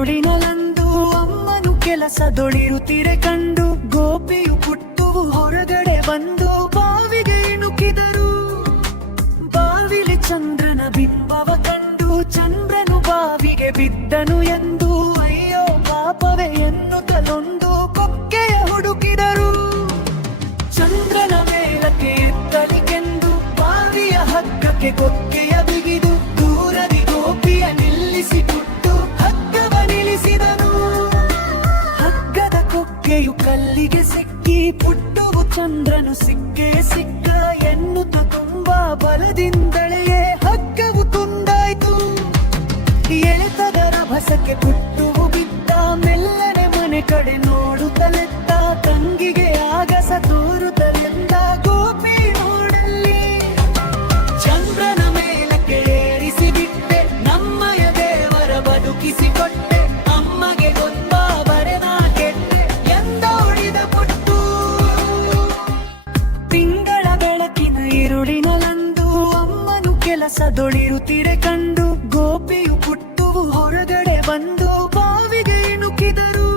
ഇരുളിನಲಂದು ಅಮ್ಮನು ಕೆಲಸದೊಳಿರುತ್ತಿರೆ ಕಂಡು ಗೋಪಿಯು ಪುಟ್ಟುವು ಹೊರಗಡೆ ಬಂದು ಬಾವಿಗೆ ಇಣುಕಿದರು. ಬಾವಿಲಿ ಚಂದ್ರನ ಬಿಂಬವ ಕಂಡು ಚಂದ್ರನು ಬಾವಿಗೆ ಬಿದ್ದನು ಎಂದು ಅಯ್ಯೋ ಪಾಪವೇ ಎನ್ನುತ್ತಲೊಂದು ಕೊಕ್ಕೆಯ ಹುಡುಕಿದರು. ಚಂದ್ರನ ಮೇಲಕ್ಕೆ ಎತ್ತಲಿಗೆಂದು ಬಾವಿಯ ಹಗ್ಗಕ್ಕೆ ಕೊಕ್ಕೆಯ ಬಿಗಿದು ದೂರದಿ ಗೋಪಿಯ ನಿಲ್ಲಿಸಿ ಬಿಟ್ಟು ಹಗ್ಗವ ನಿಲ್ಲಿಸಿದನು. ಹಗ್ಗದ ಕೊಕ್ಕೆಯು ಕಲ್ಲಿಗೆ ಸಿಕ್ಕಿ ಪುಟ್ಟುವು ಚಂದ್ರನು ಸಿಕ್ಕೇ ಸಿಕ್ಕ ಎನ್ನುತ್ತ ತುಂಬಾ ಬಲದಿಂದಳೆಯೇ ಹಗ್ಗವು ತುಂಡಾಯ್ತು. ಎಳೆತದ ರಭಸಕ್ಕೆ ಪುಟ್ಟುವು ಬಿದ್ದ ಮೆಲ್ಲನೆ ಮನೆ ಕಡೆ ನೋಡುತ್ತಲೆತ್ತ ತಂಗಿಗೆ ಆಗಸ ತೋರುತ್ತಲೆಂದ ಗೋಪಿ ನೋಡಲ್ಲಿ. ಚಂದ್ರನ ಮೇಲಕ್ಕೆ ಏರಿಸಿ ಬಿಟ್ಟೆ ನಮ್ಮಯ ದೇವರ ಬದುಕಿಸಿಕೊಟ್ಟೆ ಅಮ್ಮಗೆ ಗೊಂಬಾ ಬರೆನ ಕೆಟ್ಟೆ ಎಂದ ಉಳಿದ ಪುಟ್ಟು. ತಿಂಗಳ ಬೆಳಕಿನ ഇരുಳಿನಲಂದು ಅಮ್ಮನು ಕೆಲಸದೊಳಿರುತ್ತಿರೆ ಕಂಡು ಗೋಪಿಯು ಪುಟ್ಟುವು ಹೊರಗಡೆ ಬಂದು ಬಾವಿಗೆ ಇಣುಕಿದರು.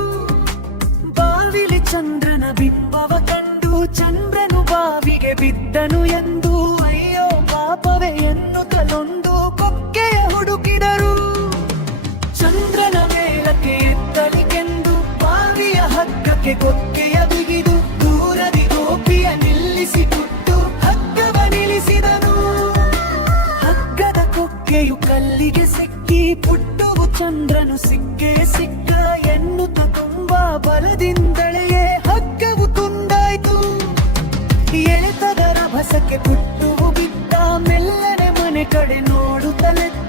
ಬಾವಿಲಿ ಚಂದ್ರನ ಬಿಂಬವ ಕಂಡು ಚಂದ್ರನು ಬಾವಿಗೆ ಬಿದ್ದನು ಎಂದು ಅಯ್ಯೋ ಪಾಪವೇ ಎನ್ನುತ್ತಲೊಂದು ಕೊಕ್ಕೆಯ ಹುಡುಕಿದರು. ಚಂದ್ರನ ಮೇಲಕ್ಕೆ ಎತ್ತಲಿಗೆಂದು ಬಾವಿಯ ಹಗ್ಗಕ್ಕೆ ಕೊಕ್ಕೆಯ ಬಿಗಿದು ದೂರದಿ ಗೋಪಿಯ ನಿಲ್ಲಿಸಿ ಬಿಟ್ಟು ಹಗ್ಗವ ನಿಲ್ಲಿಸಿದನು. ಹಗ್ಗದ ಕೊಕ್ಕೆಯು ಕಲ್ಲಿಗೆ ಸಿಕ್ಕಿ ಪುಟ್ಟುವು ಚಂದ್ರನು ಸಿಕ್ಕೇ ಸಿಕ್ಕ ಎನ್ನುತ್ತ ತುಂಬಾ ಬಲದಿಂದಳೆಯೇ ಹಗ್ಗವು ತುಂಡಾಯ್ತು. ಎಳೆತದ ರಭಸಕ್ಕೆ ಪುಟ್ಟುವು ಬಿದ್ದ ಮೆಲ್ಲನೆ ಮನೆ ಕಡೆ ನೋಡುತ್ತಲೆತ್ತ